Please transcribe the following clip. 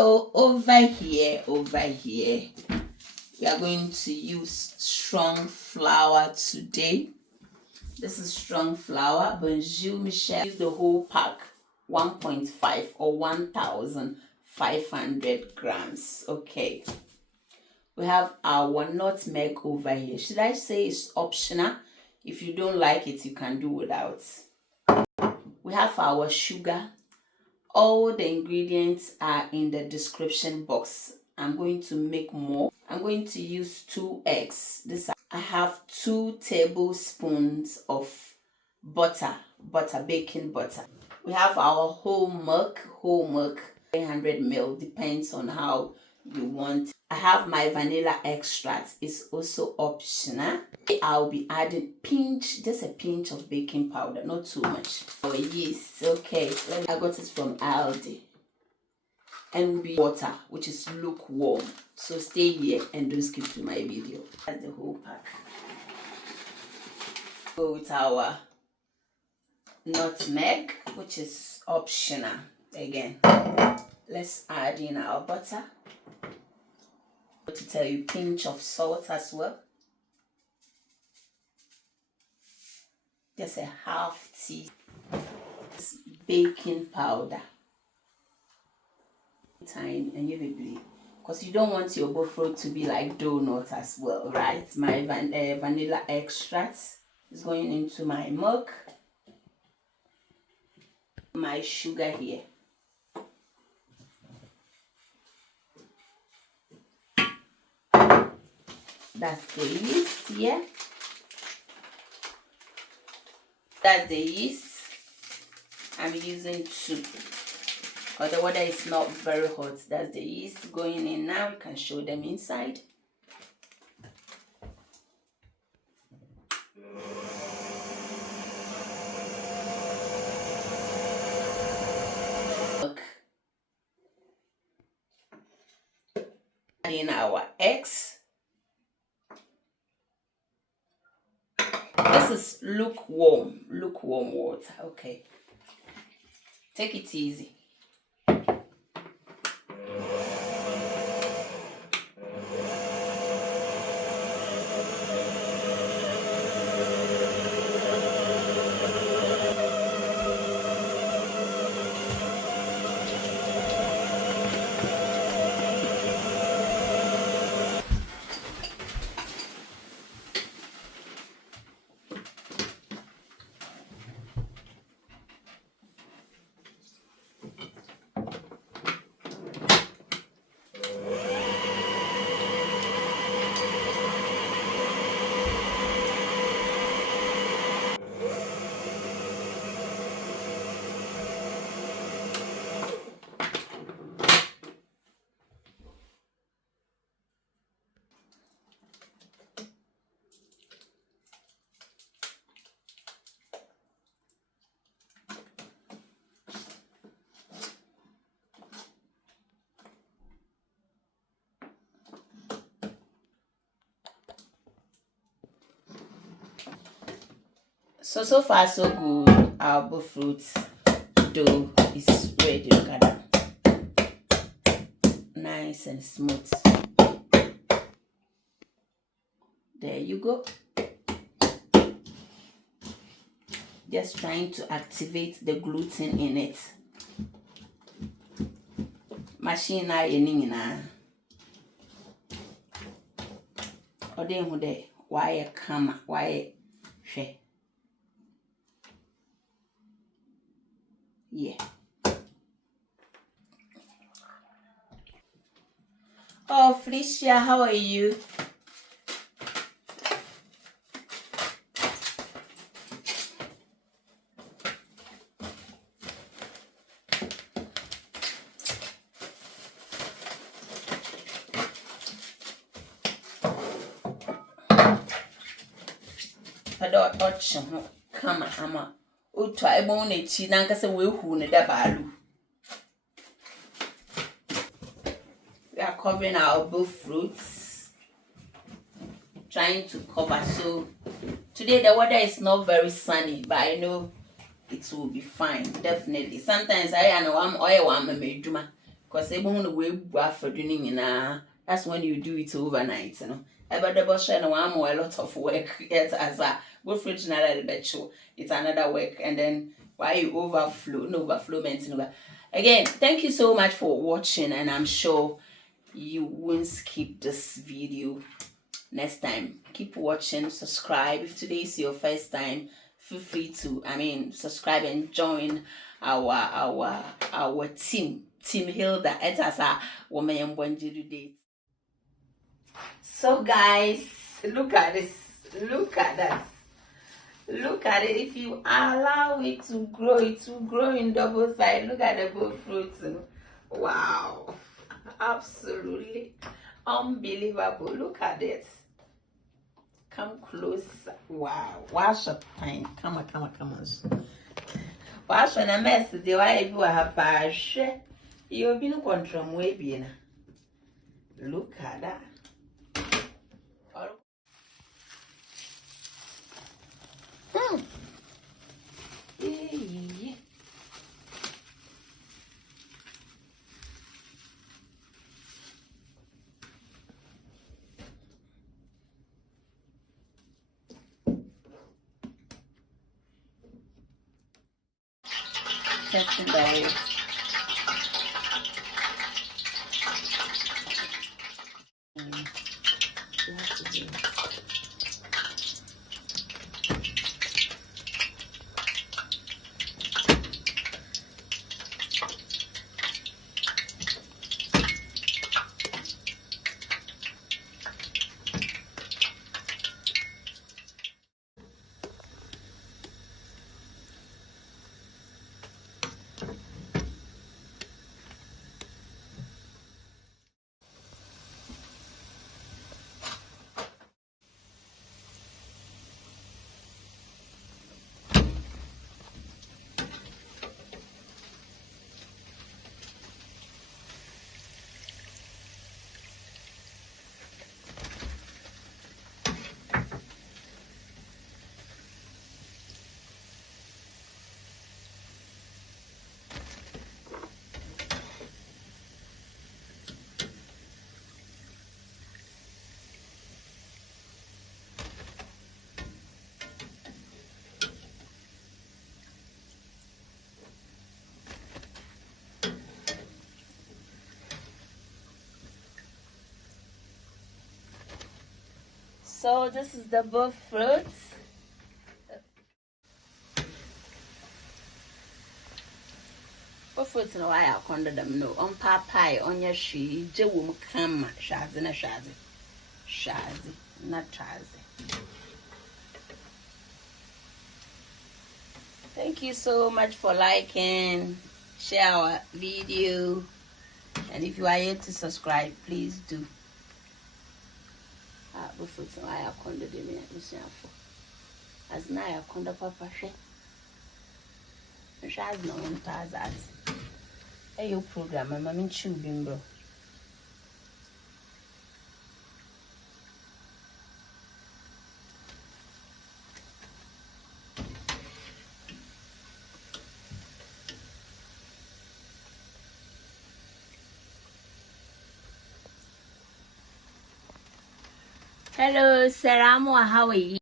So over here, we are going to use strong flour today. This is strong flour. Bonjour, Michelle. Use the whole pack, 1.5 or 1,500 grams. Okay. We have our nutmeg over here. Should I say it's optional? If you don't like it, you can do without. We have our sugar. All the ingredients are in the description box. I'm going to make more. I'm going to use 2 eggs. I have 2 tablespoons of butter, baking butter. We have our whole milk, 300 ml, depends on how you want. I have my vanilla extract. It's also optional. I'll be adding just a pinch of baking powder, not too much. Our yeast, okay. I got it from Aldi. And will be water, which is lukewarm. So stay here and don't skip to my video. That's the whole pack. Go with our nutmeg, which is optional. Again, let's add in our butter. To tell you, pinch of salt as well. Just a half tea. Baking powder. Time and you believe, because you don't want your bofrot to be like donut as well, right? My vanilla extract is going into my milk. My sugar here. That's the yeast here. That's the yeast. I'm using 2. Because the water is not very hot. That's the yeast going in now. You can show them inside. Look. Add in our eggs. This is lukewarm water. Okay. Take it easy. So far so good. Our bofrot dough is ready. Look at that. Nice and smooth. There you go. Just trying to activate the gluten in it. Machine na yening na. Ode hu de why kama why hwe. Yeah. Oh, Felicia, how are you? I don't touch him. Come on, Utu I won't eat she nankasa we who ne dabalu. We are covering our bofrots, trying to cover. So today the weather is not very sunny, but I know it will be fine. Definitely. Sometimes I know I'm oil one me juma Because even way after doing that's when you do it overnight, you know. But the bush and one more a lot of work. Yes, as a good fridge na a bit show. It's another work, and then why you overflow maintenance. Again, thank you so much for watching, and I'm sure you won't skip this video next time. Keep watching, subscribe. If today is your first time, feel free to subscribe and join our team Hilda. It's as a woman and date. So guys, look at this. Look at that. Look at it. If you allow it to grow, it will grow in double size. Look at the bofrot. Wow. Absolutely unbelievable. Look at it. Come close. Wow. Wash up time. Come on. Wash on a mess. The way you have pash. You've been control way bien. Look at that. Testing guys. So this is the bofrot. Bofrot no I akonda them no on papai on your she jewum kama shazi not chazi. Thank you so much for liking, share our video, and if you are yet to subscribe, please do. Bofrot no I akonda them as na I akonda papa she. Shaz no one does that. Hey, your program, I'm in chewing, bro. Hello, Saramo, how are you?